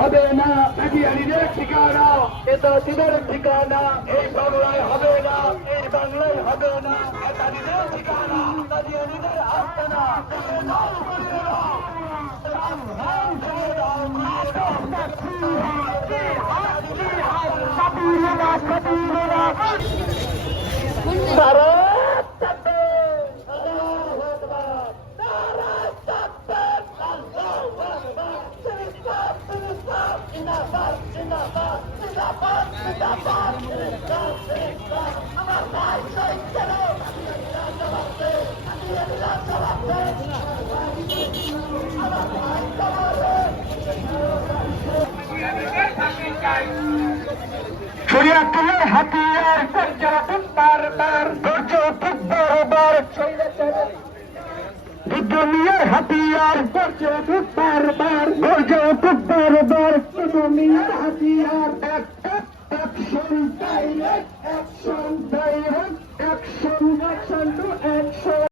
হবে না কাদিয়ানীদের ঠিকানা, এতাতিদের ঠিকানা এই বাংলায় হবে না, এই বাংলায় হবে না এতাতিদের ঠিকানা, কাদিয়ানীদের আস্তানা তারা শরিয়াতুল্লাহ হাতিয়ার পর্যটন বারবার ধৈর্য খুব বরাবর দুনিয়ার হাতিয়ার পর্যটন বারবার ধৈর্য খুব বরাবর দুনিয়ার হাতিয়ার অ্যাকশন ডাইরেক্ট অ্যাকশন